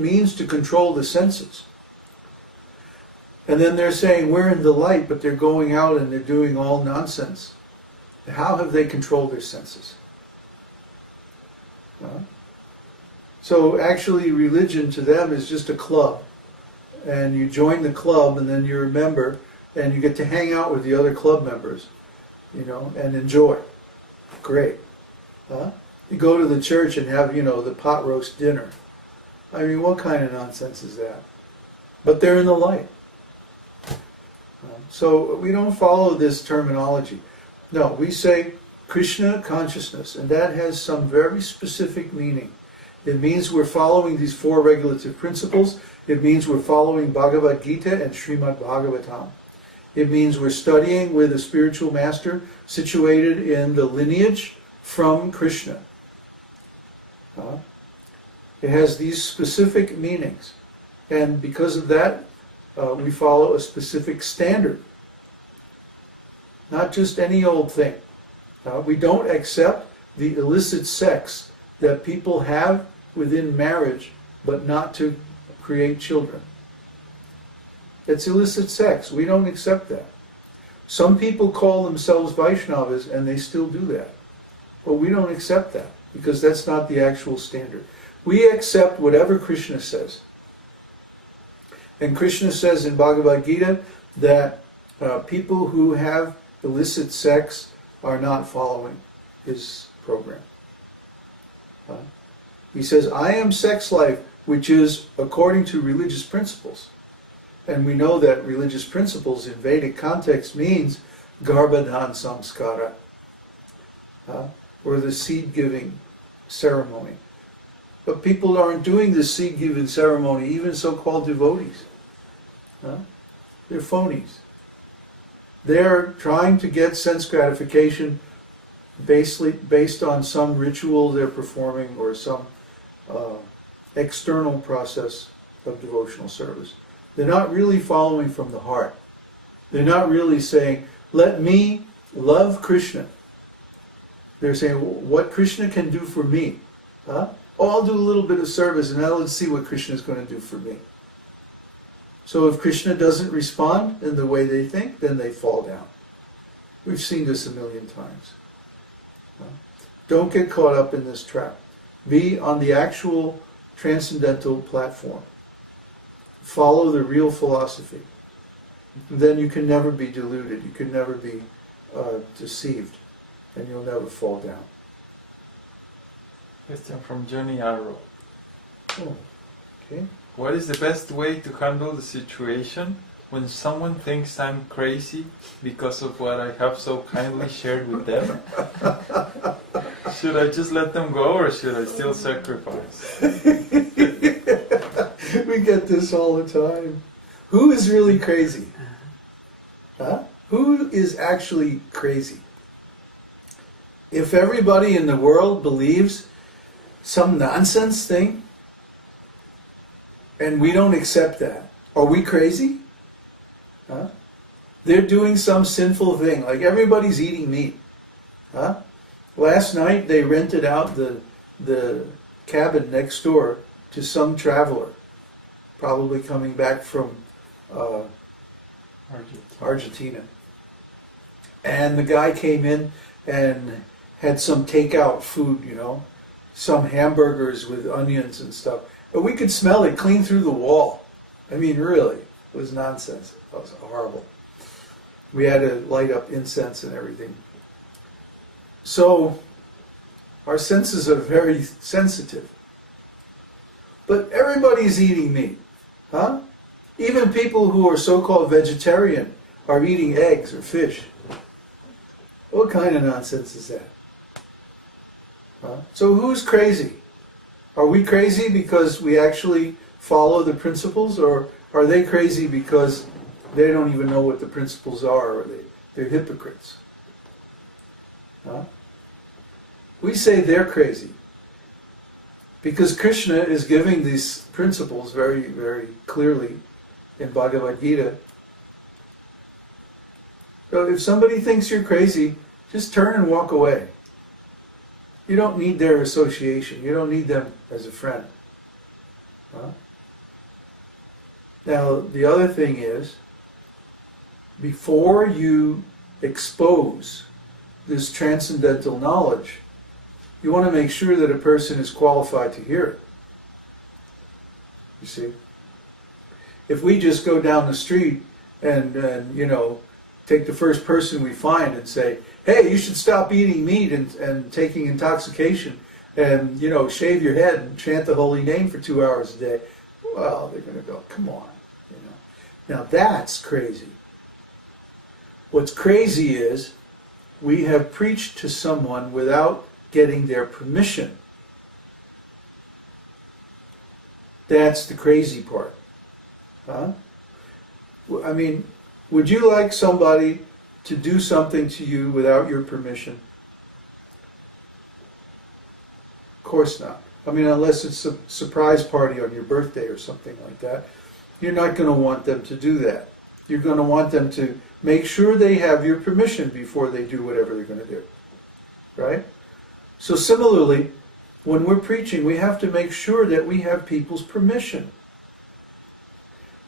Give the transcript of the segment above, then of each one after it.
means to control the senses. And then they're saying we're in the light, but they're going out and they're doing all nonsense. How have they controlled their senses? So actually religion to them is just a club. And you join the club and then you're a member and you get to hang out with the other club members, and enjoy. Great. You go to the church and have, the pot roast dinner. I mean, what kind of nonsense is that? But they're in the light. So we don't follow this terminology. No, we say Krishna consciousness, and that has some very specific meaning. It means we're following these 4 regulative principles. It means we're following Bhagavad-gītā and Srimad Bhagavatam. It means we're studying with a spiritual master situated in the lineage from Krishna. It has these specific meanings. And because of that, we follow a specific standard. Not just any old thing. We don't accept the illicit sex that people have within marriage, but not to create children. It's illicit sex. We don't accept that. Some people call themselves Vaishnavas and they still do that. But we don't accept that because that's not the actual standard. We accept whatever Krishna says. And Krishna says in Bhagavad-gītā that people who have illicit sex are not following his program. He says, I am sex life, which is according to religious principles. And we know that religious principles in Vedic context means Garbhadhan Samskara, or the seed-giving ceremony. But people aren't doing the seed-giving ceremony, even so-called devotees. They're phonies. They're trying to get sense gratification based on some ritual they're performing or some external process of devotional service. They're not really following from the heart. They're not really saying, let me love Krishna. They're saying, what Krishna can do for me. Oh, I'll do a little bit of service and now let's see what Krishna is going to do for me. So if Krishna doesn't respond in the way they think, then they fall down. We've seen this a million times. Don't get caught up in this trap. Be on the actual transcendental platform. Follow the real philosophy. Then you can never be deluded. You can never be deceived. And you'll never fall down. Question from Johnny Arrow. Oh, okay. What is the best way to handle the situation when someone thinks I'm crazy because of what I have so kindly shared with them? Should I just let them go or should I still sacrifice? We get this all the time. Who is really crazy? Who is actually crazy? If everybody in the world believes some nonsense thing, and we don't accept that, are we crazy? They're doing some sinful thing, like everybody's eating meat. Last night they rented out the cabin next door to some traveler, probably coming back from Argentina. And the guy came in and had some takeout food, some hamburgers with onions and stuff. But we could smell it clean through the wall. I mean, really, it was nonsense. It was horrible. We had to light up incense and everything. So, our senses are very sensitive. But everybody's eating meat. Even people who are so-called vegetarian are eating eggs or fish. What kind of nonsense is that? So who's crazy? Are we crazy because we actually follow the principles, or are they crazy because they don't even know what the principles are, or they're hypocrites? We say they're crazy because Krishna is giving these principles very, very clearly in Bhagavad-gītā. So if somebody thinks you're crazy, just turn and walk away. You don't need their association. You don't need them as a friend. Now, the other thing is, before you expose this transcendental knowledge, you want to make sure that a person is qualified to hear it. You see? If we just go down the street and take the first person we find and say, hey, you should stop eating meat and taking intoxication and, shave your head and chant the holy name for 2 hours a day, well, they're going to go, come on. Now that's crazy. What's crazy is we have preached to someone without getting their permission. That's the crazy part. Huh? I mean, would you like somebody to do something to you without your permission? Of course not. I mean, unless it's a surprise party on your birthday or something like that, you're not going to want them to do that. You're going to want them to make sure they have your permission before they do whatever they're going to do. Right? So similarly, when we're preaching, we have to make sure that we have people's permission.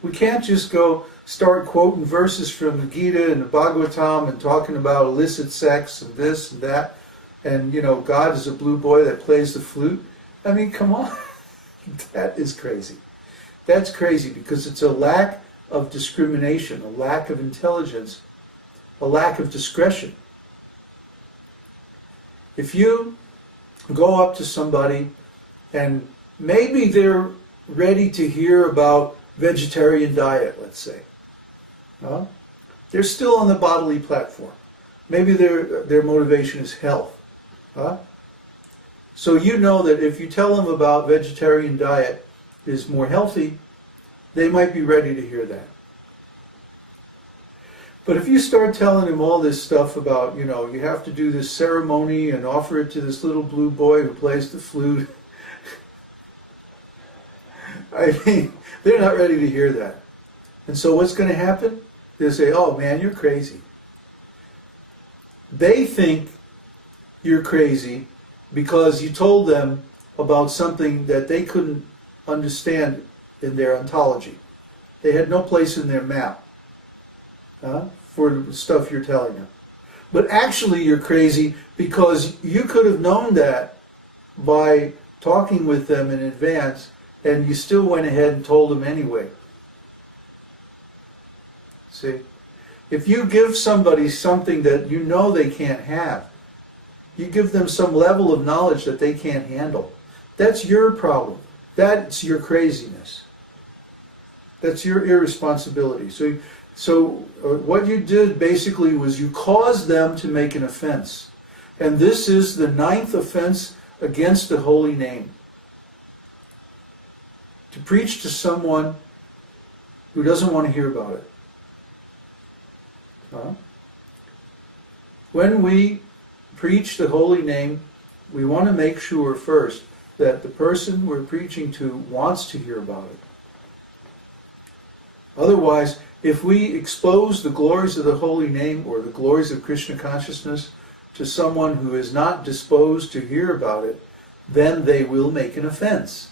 We can't just go start quoting verses from the Gita and the Bhagavad-gītā and talking about illicit sex and this and that, and God is a blue boy that plays the flute. I mean, come on. That is crazy. That's crazy because it's a lack of discrimination, a lack of intelligence, a lack of discretion. If you go up to somebody and maybe they're ready to hear about vegetarian diet, let's say. They're still on the bodily platform. Maybe their motivation is health. So you know that if you tell them about vegetarian diet is more healthy, they might be ready to hear that. But if you start telling them all this stuff about, you have to do this ceremony and offer it to this little blue boy who plays the flute, I mean, they're not ready to hear that. And so what's going to happen? They'll say, oh man, you're crazy. They think you're crazy because you told them about something that they couldn't understand in their ontology. They had no place in their map for the stuff you're telling them. But actually you're crazy because you could have known that by talking with them in advance, and you still went ahead and told them anyway. See? If you give somebody something that you know they can't have, you give them some level of knowledge that they can't handle, that's your problem. That's your craziness. That's your irresponsibility. So what you did basically was you caused them to make an offense. And this is the 9th offense against the holy name. To preach to someone who doesn't want to hear about it. When we preach the holy name, we want to make sure first that the person we're preaching to wants to hear about it. Otherwise, if we expose the glories of the holy name or the glories of Krishna consciousness to someone who is not disposed to hear about it, then they will make an offense.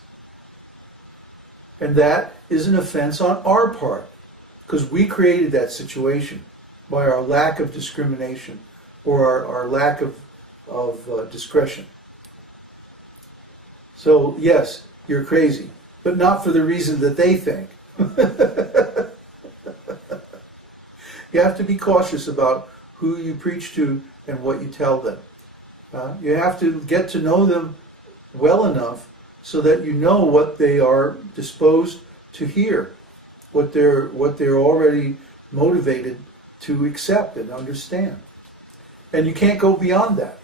And that is an offense on our part, because we created that situation by our lack of discrimination or our lack of discretion. So yes, you're crazy, but not for the reason that they think. You have to be cautious about who you preach to and what you tell them. You have to get to know them well enough so that you know what they are disposed to hear, what they're already motivated to accept and understand. And you can't go beyond that.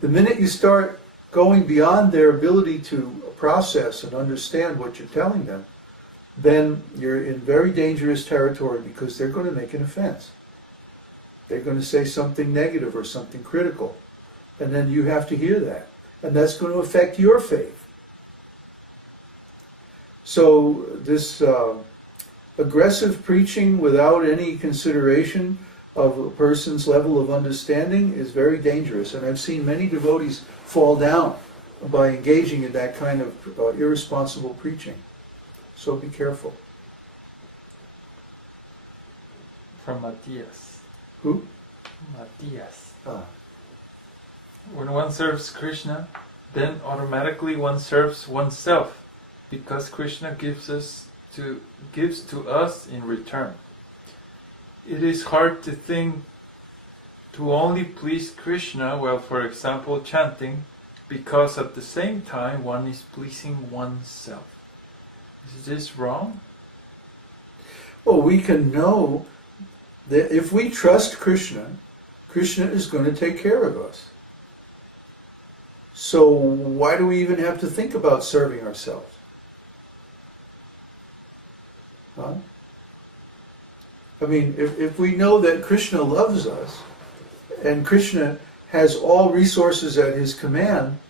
The minute you start going beyond their ability to process and understand what you're telling them, then you're in very dangerous territory, because they're going to make an offense. They're going to say something negative or something critical, and then you have to hear that. And that's going to affect your faith. So this aggressive preaching without any consideration of a person's level of understanding is very dangerous. And I've seen many devotees fall down by engaging in that kind of irresponsible preaching. So be careful. From Matthias. Who? Matthias. Ah. When one serves Krishna, then automatically one serves oneself, because Krishna gives to us in return. It is hard to think to only please Krishna while, for example, chanting, because at the same time one is pleasing oneself. Is this wrong? Well, we can know that if we trust Krishna, Krishna is going to take care of us. So why do we even have to think about serving ourselves? Huh? I mean, if we know that Krishna loves us, and Krishna has all resources at his command,